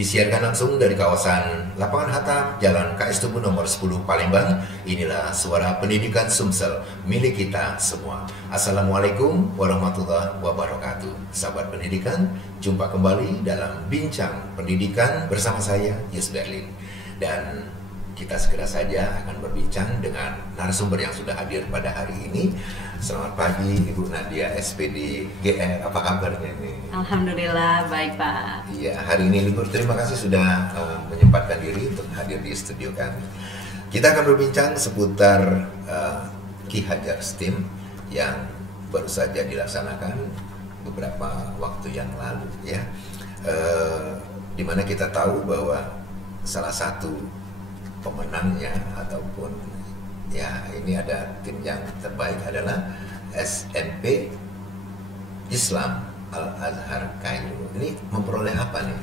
Disiarkan langsung dari kawasan Lapangan Hatta, Jalan KS Tubun nomor 10 Palembang. Inilah suara pendidikan Sumsel, milik kita semua. Assalamualaikum warahmatullahi wabarakatuh. Sahabat pendidikan, jumpa kembali dalam Bincang Pendidikan bersama saya, Yus Berlin. Dan kita segera saja akan berbincang dengan narasumber yang sudah hadir pada hari ini. Selamat pagi Ibu Nadia, SPD GR, apa kabarnya ini? Alhamdulillah, baik Pak. Iya, hari ini libur. Terima kasih sudah menyempatkan diri untuk hadir di studio kami. Kita akan berbincang seputar Ki Hajar STEM yang baru saja dilaksanakan beberapa waktu yang lalu, ya. Dimana kita tahu bahwa salah satu pemenangnya ataupun ya ini ada tim yang terbaik adalah SMP Islam Al-Azhar Kairo. Ini memperoleh apa nih?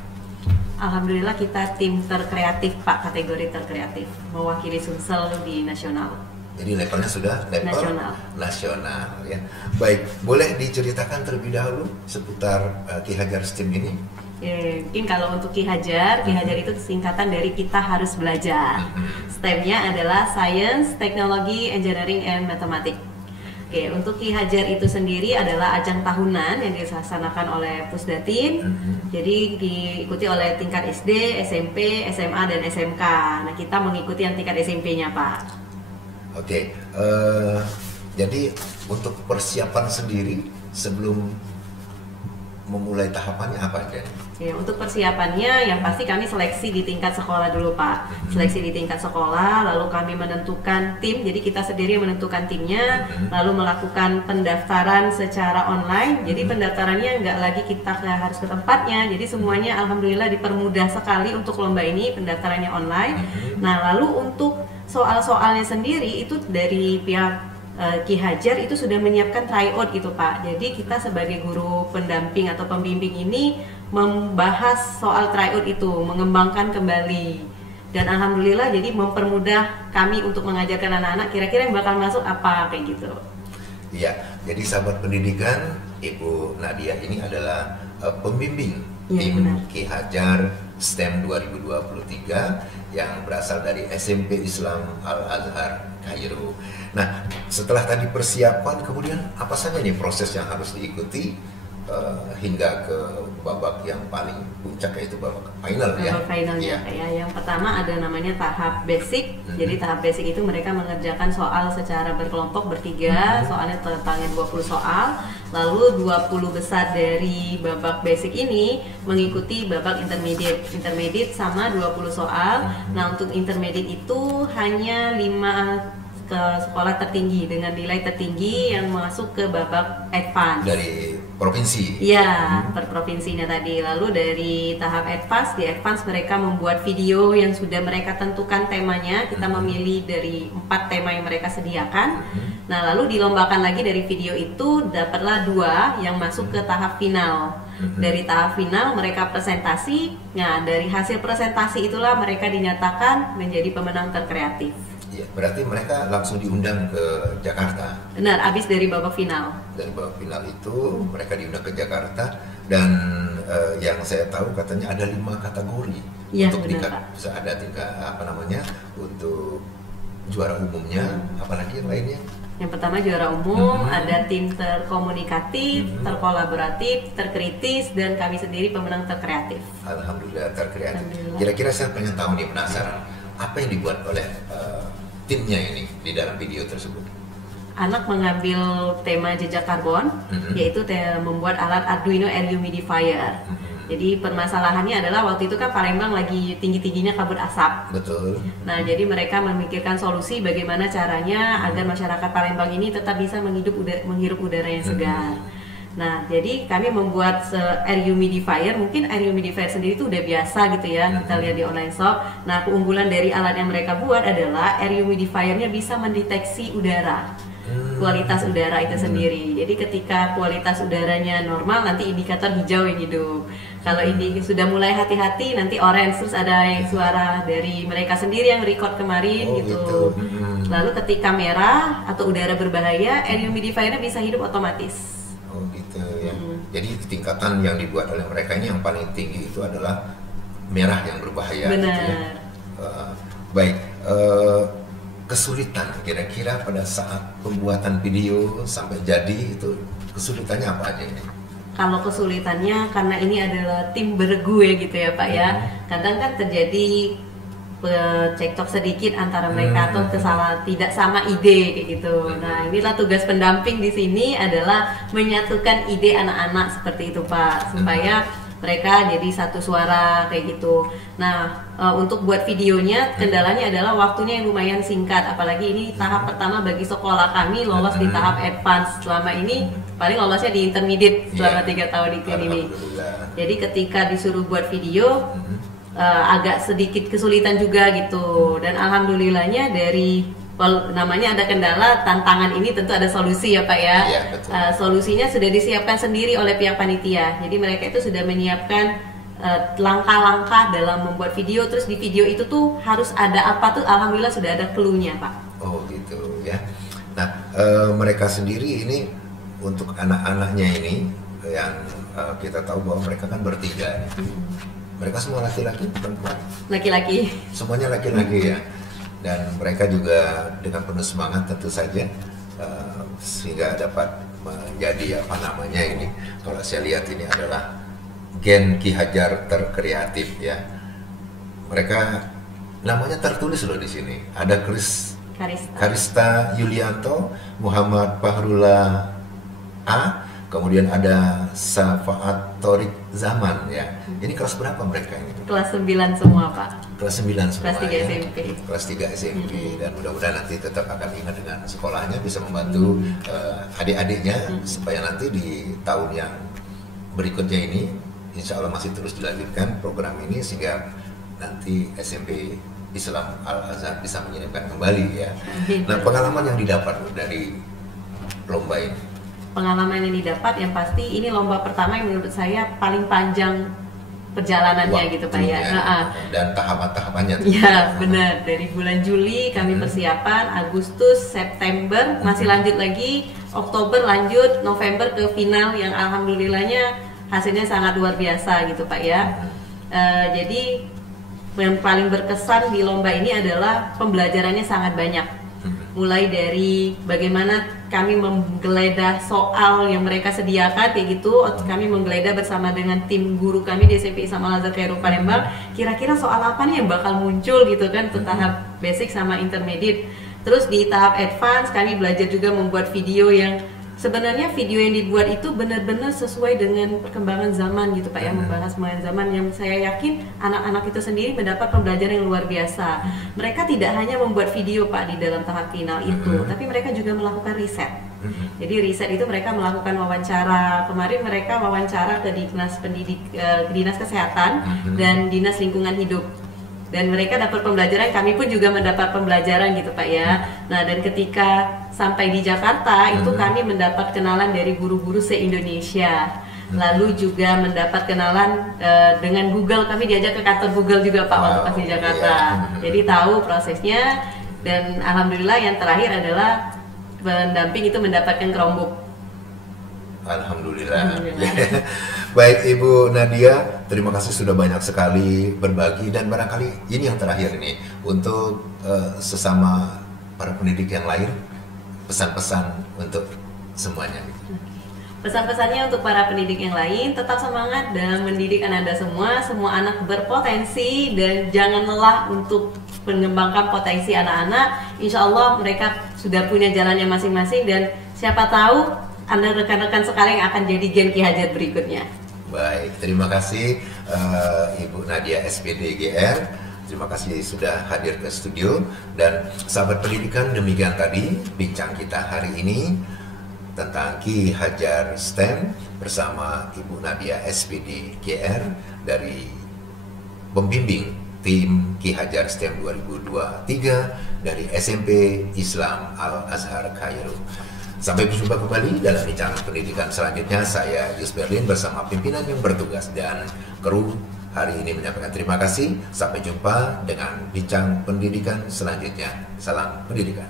Alhamdulillah kita tim terkreatif Pak, kategori terkreatif, mewakili Sumsel di nasional. Jadi levelnya sudah level nasional ya. Baik, boleh diceritakan terlebih dahulu seputar Ki Hajar STEM ini? Mungkin kalau untuk Ki Hajar itu singkatan dari kita harus belajar. STEM-nya adalah Science, Technology, Engineering, and Mathematics. Oke, untuk Ki Hajar itu sendiri adalah ajang tahunan yang dilaksanakan oleh Pusdatin. Jadi diikuti oleh tingkat SD, SMP, SMA, dan SMK. Nah, kita mengikuti yang tingkat SMP-nya, Pak. Oke, jadi untuk persiapan sendiri sebelum memulai tahapannya apa aja? Ya, untuk persiapannya yang pasti kami seleksi di tingkat sekolah dulu Pak. Seleksi di tingkat sekolah, lalu kami menentukan tim. Jadi kita sendiri menentukan timnya, lalu melakukan pendaftaran secara online. Jadi pendaftarannya nggak lagi kita harus ke tempatnya. Jadi semuanya alhamdulillah dipermudah sekali untuk lomba ini, pendaftarannya online. Nah, lalu untuk soal-soalnya sendiri itu dari pihak Ki Hajar itu sudah menyiapkan tryout gitu Pak. Jadi kita sebagai guru pendamping atau pembimbing ini membahas soal tryout itu, mengembangkan kembali. Dan alhamdulillah jadi mempermudah kami untuk mengajarkan anak-anak kira-kira yang bakal masuk apa kayak gitu. Iya, jadi sahabat pendidikan, Ibu Nadia ini adalah pembimbing tim Ki Hajar STEM 2023 yang berasal dari SMP Islam Al-Azhar Kairo. Nah, setelah tadi persiapan, kemudian apa saja nih proses yang harus diikuti hingga ke babak yang paling puncak, yaitu babak final ya? Finalnya ya. Yang pertama ada namanya tahap basic. Jadi tahap basic itu mereka mengerjakan soal secara berkelompok bertiga, soalnya totalnya 20 soal. Lalu 20 besar dari babak basic ini mengikuti babak intermediate. Intermediate sama 20 soal. Nah, untuk intermediate itu hanya 5 ke sekolah tertinggi dengan nilai tertinggi yang masuk ke babak advance dari provinsi. Iya, per provinsinya tadi. Lalu dari tahap advance, di advance mereka membuat video yang sudah mereka tentukan temanya. Kita memilih dari 4 tema yang mereka sediakan. Nah, lalu dilombakan lagi dari video itu, dapatlah 2 yang masuk ke tahap final. Dari tahap final mereka presentasi. Nah, dari hasil presentasi itulah mereka dinyatakan menjadi pemenang terkreatif. Ya, berarti mereka langsung diundang ke Jakarta. Benar, habis dari babak final. Dari babak final itu mereka diundang ke Jakarta dan yang saya tahu katanya ada 5 kategori ya, untuk tingkat, Pak. bisa ada tingkat untuk juara umumnya, apalagi yang lainnya. Yang pertama juara umum, ada tim terkomunikatif, terkolaboratif, terkritis, dan kami sendiri pemenang terkreatif. Alhamdulillah terkreatif. Kira-kira saya pengen tahu nih, penasaran apa yang dibuat oleh timnya ini di dalam video tersebut. Anak mengambil tema jejak karbon, yaitu membuat alat Arduino Air Humidifier. Jadi permasalahannya adalah waktu itu kan Palembang lagi tinggi-tingginya kabut asap. Betul. Nah, jadi mereka memikirkan solusi bagaimana caranya agar masyarakat Palembang ini tetap bisa menghirup udara yang segar. Nah, jadi kami membuat air humidifier. Mungkin air humidifier sendiri itu udah biasa gitu ya, kita lihat di online shop. Nah, keunggulan dari alat yang mereka buat adalah air humidifiernya bisa mendeteksi udara, kualitas udara itu sendiri. Jadi ketika kualitas udaranya normal, nanti indikator hijau yang hidup. Kalau ini sudah mulai hati-hati, nanti orange. Terus ada yang suara dari mereka sendiri yang record kemarin gitu. Lalu ketika merah atau udara berbahaya, air humidifiernya bisa hidup otomatis. Oh gitu ya. Jadi tingkatan yang dibuat oleh mereka ini yang paling tinggi itu adalah merah yang berbahaya. Benar. Gitu ya. Baik, kesulitan kira-kira pada saat pembuatan video sampai jadi itu kesulitannya apa aja ini? Kalau kesulitannya karena ini adalah tim bergue gitu ya Pak ya. Kadang kan terjadi cekcok sedikit antara mereka atau tidak sama ide kayak gitu. Nah, inilah tugas pendamping di sini adalah menyatukan ide anak-anak seperti itu Pak, supaya mereka jadi satu suara kayak gitu. Nah, untuk buat videonya kendalanya adalah waktunya yang lumayan singkat, apalagi ini tahap pertama bagi sekolah kami lolos di tahap advance. Selama ini paling lolosnya di intermediate selama 3 tahun ini. Jadi ketika disuruh buat video agak sedikit kesulitan juga gitu. Dan alhamdulillahnya dari namanya ada kendala, tantangan ini tentu ada solusi ya Pak ya. Iya, betul. Solusinya sudah disiapkan sendiri oleh pihak panitia. Jadi mereka itu sudah menyiapkan langkah-langkah dalam membuat video. Terus di video itu tuh harus ada apa tuh, alhamdulillah sudah ada clue-nya Pak. Oh gitu ya. Nah, mereka sendiri ini untuk anak-anaknya ini yang kita tahu bahwa mereka kan bertiga. Mereka semua laki-laki, perempuan? Laki-laki. Semuanya laki-laki ya. Dan mereka juga dengan penuh semangat tentu saja sehingga dapat menjadi apa namanya ini. Kalau saya lihat ini adalah Gen Ki Hajar terkreatif ya. Mereka namanya tertulis loh di sini. Ada Karista Yulianto, Muhammad Fahrullah A, kemudian ada Safaat Torik Zaman ya. Ini kelas berapa mereka ini? Kelas 9 semua Pak. Kelas 9 semua. Kelas 3 ya. SMP. Kelas 3 SMP dan mudah-mudahan nanti tetap akan ingat dengan sekolahnya, bisa membantu adik-adiknya supaya nanti di tahun yang berikutnya ini insya Allah masih terus dilanjutkan program ini sehingga nanti SMP Islam Al-Azhar bisa mengirimkan kembali ya. Nah, pengalaman yang didapat dari lomba ini? Pengalaman yang didapat yang pasti ini lomba pertama yang menurut saya paling panjang perjalanannya gitu Pak ya. Dan tahapan-tahapannya. Ya benar, dari bulan Juli kami persiapan, Agustus, September masih lanjut lagi, Oktober lanjut, November ke final yang alhamdulillahnya hasilnya sangat luar biasa gitu Pak ya. Jadi yang paling berkesan di lomba ini adalah pembelajarannya sangat banyak. Mulai dari bagaimana kami menggeledah soal yang mereka sediakan kayak gitu, kami menggeledah bersama dengan tim guru kami di SMP Islam Al-Azhar Kairo Palembang, kira-kira soal apa nih yang bakal muncul gitu kan untuk tahap basic sama intermediate. Terus di tahap advance kami belajar juga membuat video yang sebenarnya video yang dibuat itu benar-benar sesuai dengan perkembangan zaman gitu Pak ya, membahas perkembangan zaman yang saya yakin anak-anak itu sendiri mendapat pembelajaran yang luar biasa. Mereka tidak hanya membuat video Pak di dalam tahap final itu, tapi mereka juga melakukan riset. Jadi riset itu mereka melakukan wawancara. Kemarin mereka wawancara ke Dinas Kesehatan dan Dinas Lingkungan Hidup. Dan mereka dapat pembelajaran, kami pun juga mendapat pembelajaran gitu Pak ya. Nah, dan ketika sampai di Jakarta itu kami mendapat kenalan dari guru-guru se-Indonesia. Lalu juga mendapat kenalan dengan Google, kami diajak ke kantor Google juga Pak waktu pas di Jakarta. Jadi tahu prosesnya, dan alhamdulillah yang terakhir adalah pendamping itu mendapatkan Chromebook. Alhamdulillah. Baik Ibu Nadia, terima kasih sudah banyak sekali berbagi, dan barangkali ini yang terakhir ini untuk sesama para pendidik yang lain, pesan-pesan untuk semuanya. Pesan-pesannya untuk para pendidik yang lain, tetap semangat dalam mendidik Anda semua. Semua anak berpotensi dan jangan lelah untuk mengembangkan potensi anak-anak. Insya Allah mereka sudah punya jalannya masing-masing, dan siapa tahu Anda rekan-rekan sekalian yang akan jadi Gen Ki Hajar berikutnya. Baik, terima kasih Ibu Nadia SPD GR. Terima kasih sudah hadir ke studio. Dan sahabat pendidikan, demikian tadi bincang kita hari ini tentang Ki Hajar STEM bersama Ibu Nadia SPD GR dari pembimbing tim Ki Hajar STEM 2023 dari SMP Islam Al-Azhar Kairo. Sampai berjumpa kembali dalam bincang pendidikan selanjutnya. Saya Yus Berlin bersama pimpinan yang bertugas dan kru hari ini menyampaikan terima kasih. Sampai jumpa dengan bincang pendidikan selanjutnya. Salam pendidikan.